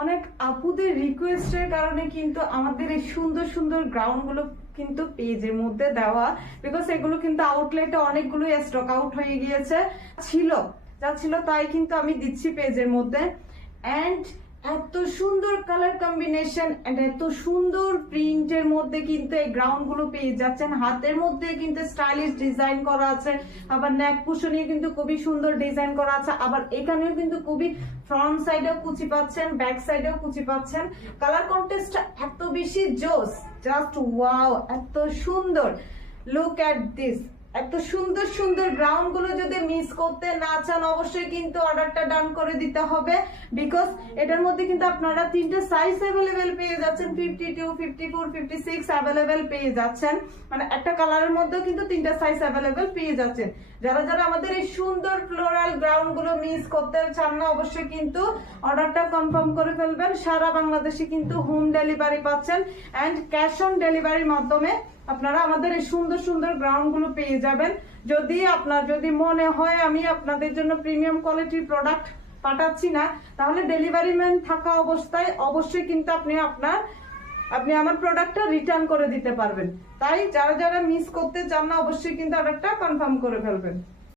অনেক আপুদের রিকোয়েস্টের কারণে কিন্তু আমাদের এই সুন্দর সুন্দর গ্রাউন্ড গুলো কিন্তু পেজের মধ্যে দেওয়া, বিকজ এগুলো কিন্তু আউটলেটে অনেকগুলো স্টক আউট হয়ে গিয়েছে, যা ছিল তাই কিন্তু আমি দিচ্ছি পেজের মধ্যে। এন্ড এত সুন্দর কালার কম্বিনেশন এন্ড এত সুন্দর প্রিন্টের মধ্যে কিন্তু এই গ্রাউন্ড গুলো পেয়ে যাচ্ছেন। হাতের মধ্যে কিন্তু স্টাইলিশ ডিজাইন করা আছে, আবার নেক কুশনে কিন্তু খুবই সুন্দর ডিজাইন করা আছে, আবার এখানেও কিন্তু খুবই ফ্রন্ট সাইডেও কুচি পাচ্ছেন, ব্যাক সাইডেও কুচি পাচ্ছেন। কালার কন্টেস্টটা এত বেশি জোস, জাস্ট ওয়াও, এত সুন্দর। লুক এট দিস, এত সুন্দর সুন্দর গ্রাউন্ড গুলো যদি মিস করতে না চান অবশ্যই কিন্তু অর্ডারটা ডান করে দিতে হবে, বিকজ এটার মধ্যে কিন্তু আপনারা তিনটে সাইজ অ্যাভেলেবেল পেয়ে যাচ্ছেন, 52, 54, 56 অ্যাভেলেবেল পেয়ে যাচ্ছেন। মানে একটা কালারের মধ্যেও কিন্তু তিনটা সাইজ অ্যাভেলেবেল পেয়ে যাচ্ছেন। যারা যারা আমাদের এই সুন্দর ফ্লোরাল গ্রাউন্ড গুলো মিস করতে চান না অবশ্যই কিন্তু অর্ডারটা কনফার্ম করে ফেলবেন। সারা বাংলাদেশে কিন্তু হোম ডেলিভারি পাচ্ছেন এন্ড ক্যাশ অন ডেলিভারির মাধ্যমে আপনারা আমাদের এই সুন্দর সুন্দর গ্রাউন্ড গুলো পেয়ে যাবেন। যদি মনে হয় আমি আপনাদের জন্য প্রিমিয়াম কোয়ালিটির প্রোডাক্ট পাঠাচ্ছি না, তাহলে ডেলিভারি ম্যান থাকা অবস্থায় অবশ্যই কিন্তু আপনি আমার প্রোডাক্টটা রিটার্ন করে দিতে পারবেন। তাই যারা যারা মিস করতে চান না অবশ্যই কিন্তু অর্ডারটা কনফার্ম করে ফেলবেন।